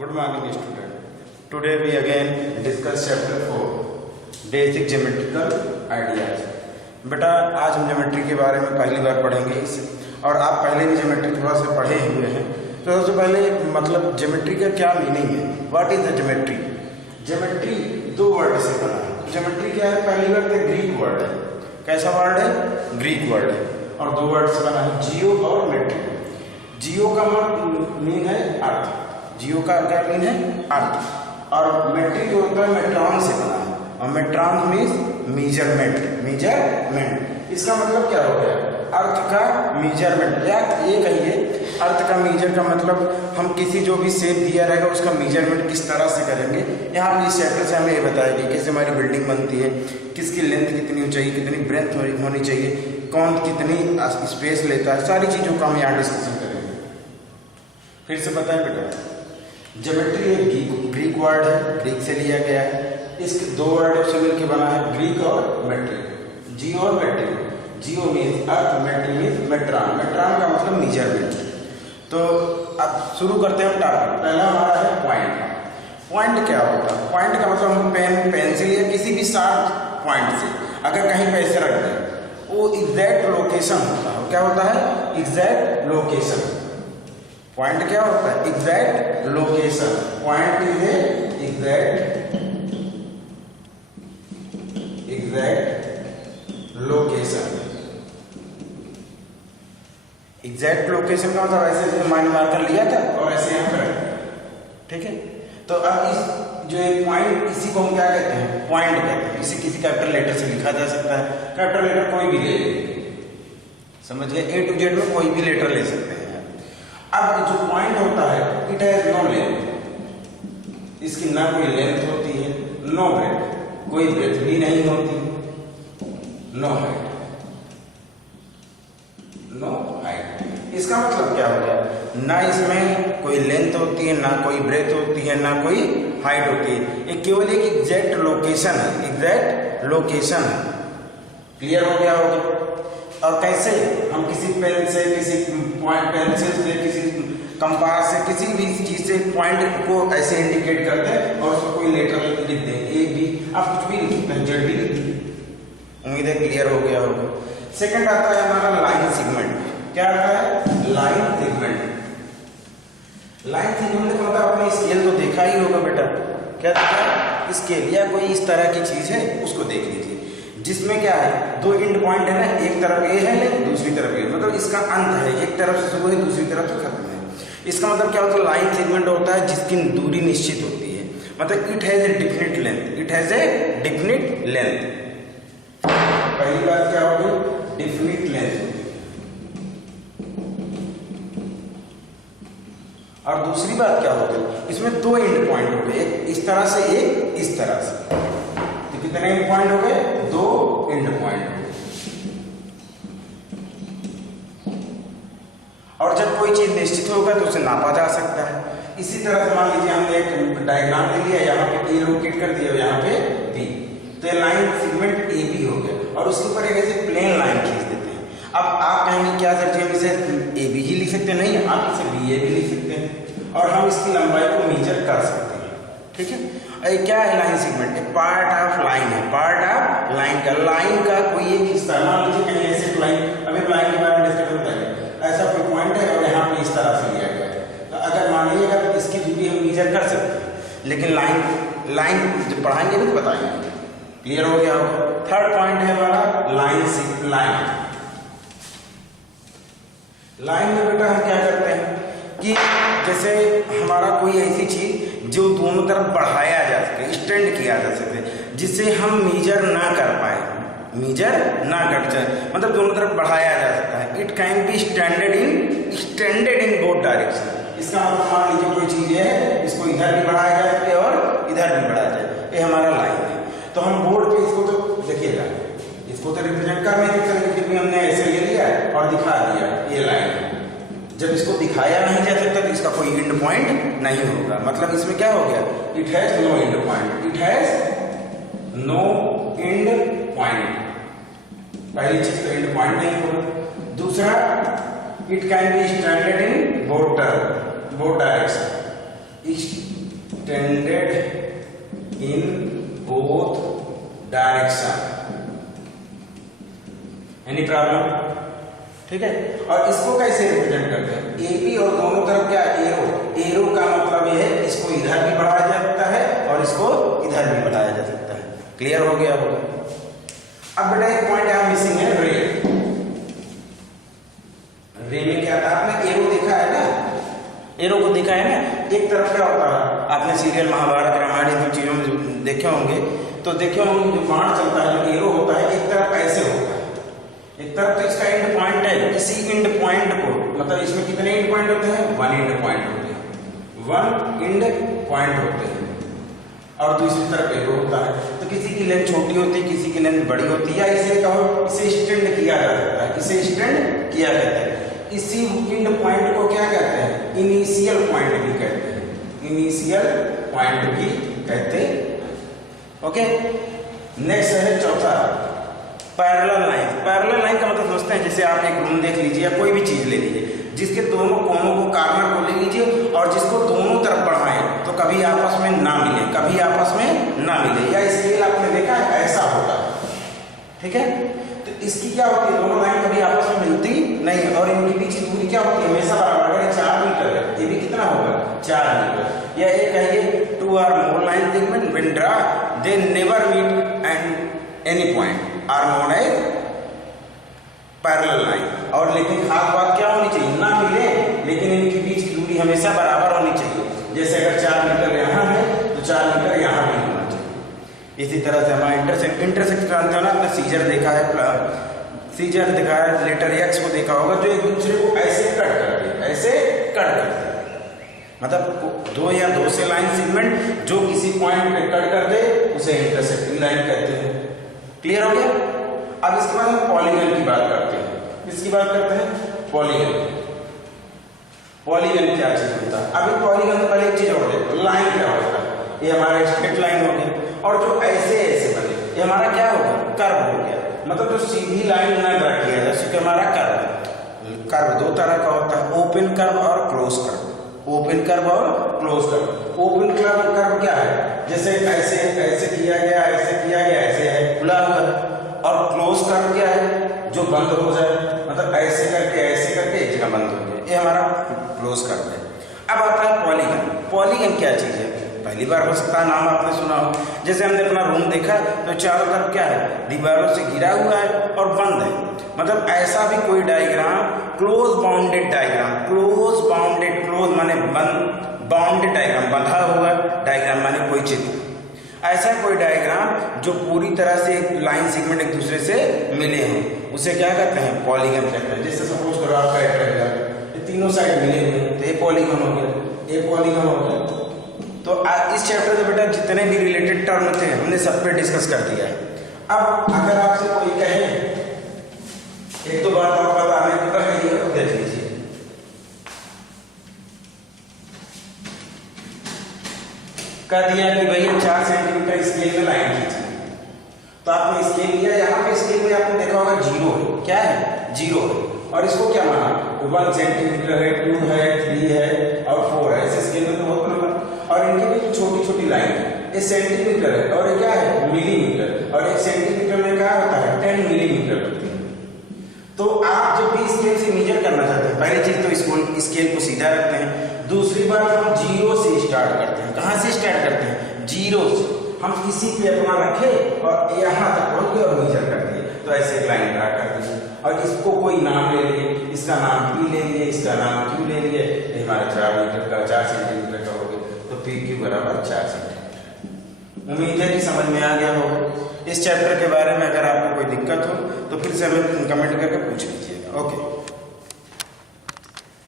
Good morning, student. Today we again discuss chapter 4, Basic Geometrical Ideas. बेटा आज हम geometry के बारे में पहली बार पढ़ेंगे और आप पहले भी ज्योमेट्री थोड़ा सा पढ़े हुए हैं। तो सबसे पहले मतलब ज्योमेट्री का क्या मीनिंग है, what is the geometry. Geometry दो वर्ड से बना है। ज्योमेट्री क्या है, पहली वर्ड ग्रीक वर्ड है। कैसा वर्ड है, ग्रीक वर्ड है, और दो वर्ड से बना है, जियो और मेट्री। जियो का मीन है अर्थ, जियो का क्या मीन है अर्थ, और मेट्रिक जो होता है मेट्रॉन से बना है, और मेट्रॉन मीन्स मेजरमेंट। मेजरमेंट इसका मतलब क्या हो गया, अर्थ का मेजरमेंट, या ये कहिए अर्थ का मेजर का मतलब हम किसी जो भी शेप दिया रहेगा उसका मेजरमेंट किस तरह से करेंगे। यहाँ पे इस चैप्टर से हमें ये बताएगी कैसे हमारी बिल्डिंग बनती है, किसकी लेंथ कितनी चाहिए, कितनी ब्रेथ होनी चाहिए, कौन कितनी स्पेस लेता है, सारी चीज़ों का हम यहाँ डिस्कशन करेंगे। फिर से बताएं बेटा, ज्योमेट्री एक ग्रीक वर्ड है, ग्रीक से लिया गया है। इसके दो वर्ड से मिलकर बना है, ग्रीक और मेट्रिक, जियो और metric. Geo means earth, metric means metron. Metron का मतलब मेजरमेंट। तो अब शुरू करते हैं टॉपिक। पहला हमारा है पॉइंट। पॉइंट क्या होता है, पॉइंट का मतलब हम पेन पेंसिल या किसी भी शार्प पॉइंट से अगर कहीं पे ऐसे रख दें वो एग्जैक्ट लोकेशन होता है। क्या होता है, एग्जैक्ट लोकेशन। पॉइंट क्या होता है, exact location. Point is exact location. Exact location का मतलब ऐसे माइंड मार्कर लिया था और ऐसे यहाँ पर, ठीक है। तो अब इस जो एक पॉइंट, इसी को हम क्या कहते हैं, पॉइंट कहते हैं। इसे किसी कैपिटल लेटर से लिखा जा सकता है, कैपिटल लेटर कोई भी ले लेंगे, समझ गए, ए टू जेड में कोई भी लेटर ले सकते हैं। अब जो पॉइंट होता है इट हैज नो लेंथ, इसकी ना कोई लेंथ होती है, नो ब्रेथ, कोई ब्रेथ भी नहीं होती, नो हाइट, नो हाइट। इसका मतलब क्या हो गया, ना इसमें कोई लेंथ होती है, ना कोई ब्रेथ होती है, ना कोई हाइट होती है। ये केवल एक एग्जैक्ट लोकेशन है, एग्जैक्ट लोकेशन है। क्लियर हो गया होगा। और कैसे हम किसी पेन से, किसी पॉइंट पेंसिल से, किसी कंपास से, किसी भी चीज से पॉइंट को ऐसे इंडिकेट करते हैं और उसको कोई लेटर लिख दें, ए बी, आप कुछ भी लिख सकते हैं, जेड भी लिख दीजिए। उम्मीद है क्लियर हो गया होगा। सेकंड आता है हमारा लाइन सेगमेंट। क्या आता है, लाइन सेगमेंट। लाइन सेगमेंट का मतलब आपने स्केल तो देखा ही होगा बेटा, क्या देखा है, स्केल या कोई इस तरह की चीज है उसको देख लीजिए, जिसमें क्या है, दो एंड पॉइंट है ना, एक तरफ ए है दूसरी तरफ ए, मतलब इसका अंत है, एक तरफ से शुरू है दूसरी तरफ से खत्म है। इसका मतलब क्या होता है, लाइन सेगमेंट होता है जिसकी दूरी निश्चित होती है, मतलब it has a definite length, it has a definite length. पहली बात क्या होगी, डिफिनिट लेंथ, और दूसरी बात क्या होगी, इसमें दो एंड पॉइंट हो गए, एक इस तरह से, एक इस तरह से। तो कितने एंड पॉइंट हो गए, दो एंड पॉइंट हो गए। और जब कोई चीज निश्चित होगा तो उसे नापा जा सकता है। इसी तरह से मान लीजिए हमने एक डायग्राम ले लिया, यहाँ पे ए लोकेट कर दिया, यहाँ पे बी, तो ये लाइन सेगमेंट ए बी हो गया, और उसके ऊपर एक ऐसे प्लेन लाइन खींच देते हैं। अब आप कहेंगे क्या सर जी हम इसे ए बी ही लिख सकते हैं, नहीं, आप इसे बी ए भी लिख सकते हैं, और हम इसकी लंबाई को मेजर कर सकते हैं, ठीक है। क्या है लाइन सेगमेंट, एक पार्ट ऑफ लाइन है, पार्ट ऑफ लाइन का, लाइन का कोई एक हिस्सा, मान लीजिए कहीं ऐसे लाइन, अभी लाइन के बारे में डिस्कस होता है, ऐसा कोई पॉइंट है और यहाँ पे इस तरह से लिया गया है, तो अगर मान लीजिएगा तो इसकी दूरी हम मेजर कर सकते हैं, लेकिन लाइन जब पढ़ाएंगे भी तो बताएंगे। क्लियर हो गया होगा। थर्ड पॉइंट है हमारा लाइन में बेटा हम क्या करते हैं कि जैसे हमारा कोई ऐसी चीज जो दोनों तरफ बढ़ाया जा सके, स्टैंड किया जा सके, जिससे हम मेजर ना कर पाए, मेजर ना कर जाए, मतलब दोनों तरफ बढ़ाया जा सकता है। It can be standard in both direction. इसका मतलब मान लीजिए कोई चीज है, इसको इधर भी बढ़ाया जा सके और इधर भी बढ़ाया जाए, ये हमारा लाइन है। तो हम बोर्ड पे इसको तो देखिएगा, इसको तो रिप्रेजेंट कर नहीं सकते, फिर भी हमने ऐसे ले लिया और दिखा दिया ये लाइन है। जब इसको दिखाया नहीं जा सकता तो इसका कोई एंड पॉइंट नहीं होगा, मतलब इसमें क्या हो गया, it has no end point, it has no end point. पहली चीज तो एंड पॉइंट नहीं होगा। दूसरा, it can be standard in both direction, extended in both direction. Any problem? ठीक है। और इसको कैसे रिप्रेजेंट करते हैं? एपी और दोनों तरफ क्या एरो, एरो का मतलब ये है इसको इधर भी बढ़ाया जा सकता है और इसको इधर भी बढ़ाया जा सकता है। क्लियर हो गया होगा? अब बेटा एक पॉइंट यहाँ मिसिंग है, रे। रे में क्या था? आपने एरो देखा है ना, एरो को देखा है ना, एक तरफ क्या होता है, आपने सीरियल महाभारत रामायण इन चीजों में देखे होंगे, तो देखे होंगे जो बाण चलता है, जो एरो होता है, एक तरफ ऐसे होता है, एक तरफ तो इसका एंड पॉइंट है, इसी एंड पॉइंट को, मतलब इसमें कितने एंड पॉइंट होते हैं? 1 एंड पॉइंट होते हैं, 1 एंड पॉइंट होते हैं, और दूसरी तरफ एरो होता है। तो किसी की लेंथ छोटी होती है, किसी की लेंथ बड़ी होती है, या इसे कहो, इसे स्टैंड किया जा सकता है, इसे स्टैंड किया जाता है। इसी एंड पॉइंट को क्या कहते हैं? इनिशियल पॉइंट भी कहते हैं, इनिशियल पॉइंट भी कहते हैं। ओके, नेक्स्ट है चौथा, पैरेलल लाइन। पैरेलल लाइन का मतलब समझते हैं, जैसे आप एक रूम देख लीजिए या कोई भी चीज ले लीजिए, जिसके दोनों कोनों को, कार्नर को ले लीजिए और जिसको दोनों तरफ बढ़ाएं तो कभी आपस में ना मिले, कभी आपस में ना मिले। या स्केल आपने देखा है, ऐसा होता है, ठीक है? तो इसकी क्या होती है? दोनों लाइन कभी आपस में मिलती नहीं, और इनके बीच की दूरी क्या होती है? हमेशा बराबर। अगर 4 मीटर है, ये भी कितना होगा? 4 मीटर। या ये कहिए 2 or more line segment when draw they never meet and any point are known as parallel line. और लेकिन खास बात क्या होनी चाहिए? ना मिले, लेकिन इनके बीच की दूरी हमेशा बराबर होनी चाहिए। जैसे अगर 4 मीटर यहाँ है तो 4 मीटर यहाँ भी होना चाहिए। इसी तरह से हमारा इंटरसेक्ट का अंत है ना, आपने सीजर देखा है, सीजर देखा है, लेटर एक्स को देखा होगा, जो एक दूसरे को ऐसे कट करते हैं, ऐसे कट करते हैं, मतलब 2 या 2 से लाइन सेगमेंट जो किसी पॉइंट पे कट कर दे उसे इंटरसेक्टिंग लाइन कहते हैं। क्लियर हो गया? अब इसके बाद हम पॉलीगन की बात करते हैं। किसकी बात करते हैं? पॉलीगन। पॉलीगन क्या चीज होता है? अभी पॉलीगन में पहले एक चीज और देखो, लाइन क्या होता है? ये हमारा स्ट्रेट लाइन हो गया, और जो ऐसे ऐसे बने ये हमारा क्या होगा? कर्व हो गया। मतलब जो सीधी लाइन न ड्रा किया जाए उसके हमारा कर्व। कर्व 2 तरह का होता है, ओपन कर्व और क्लोज कर्व। ओपन कर्व और क्लोज कर्व। ओपन कर्व क्या है? जैसे ऐसे ऐसे किया गया, ऐसे किया गया, ऐसे है खुला हुआ। और क्लोज कर्व क्या है? जो बंद हो जाए, मतलब ऐसे करके एक जगह बंद हो गया, ये हमारा क्लोज कर्व है। अब आता है पॉलीगन। पॉलीगन क्या चीज है? पहली बार हो सकता है नाम आपने सुना हो। जैसे हमने अपना रूम देखा तो चारों तरफ क्या है? दीवारों से घिरा हुआ है और बंद है। मतलब ऐसा भी कोई diagram, close bounded diagram, close bounded, close माने बंद, बाउंडेड डायग्राम, बंधा हुआ डायग्राम माने कोई चित्र, ऐसा कोई डायग्राम जो पूरी तरह से एक लाइन सेगमेंट एक दूसरे से मिले हों, उसे क्या कहते हैं? पॉलीगन कहते हैं। जैसे सपोज करो आपका एक डायग्राम, ये तीनों साइड मिले हुए हैं तो ये पॉलीगन हो गया, ये पॉलीगन हो गया। तो इस चैप्टर में बेटा जितने भी रिलेटेड टर्म थे हमने सब पे डिस्कस कर दिया है। अब अगर आपसे कोई कहे एक दो बात और बताने को कहे, देख लीजिए। कह दिया कि भैया 4 सेंटीमीटर स्केल में लाइन खींची, तो आपने स्केल लिया, यहाँ पे स्केल में आपने देखा होगा 0 है। क्या है? 0 है। और इसको क्या माना? 1 सेंटीमीटर है, 2 है, 3 है और 4 है। ऐसे स्केल में तो बहुत बड़ा। और इनके भी छोटी छोटी लाइन है, ये सेंटीमीटर है और ये क्या है? मिलीमीटर। और 1 सेंटीमीटर में क्या होता है? 10 मिलीमीटर होती है। तो आप जब भी स्केल से मेजर करना चाहते हैं, पहली चीज तो स्केल को सीधा रखते हैं, दूसरी बात हम 0 से स्टार्ट करते हैं। कहाँ से स्टार्ट करते हैं? 0 से। हम इसी पे अपना रखे और यहाँ तक पहुंच गए और मेजर कर दिए, तो ऐसे एक लाइन ड्रा कर दीजिए। और इसको कोई नाम ले लिए, इसका नाम P ले लिए, इसका नाम Q ले लिए, ये हमारा 4 मीटर का 4 सेंटीमीटर का हो गया, तो PQ बराबर 4 सेंटीमीटर। उम्मीद है कि समझ में आ गया होगा। इस चैप्टर के बारे में अगर आपको कोई दिक्कत हो तो फिर से हमें कमेंट करके पूछ लीजिएगा। ओके।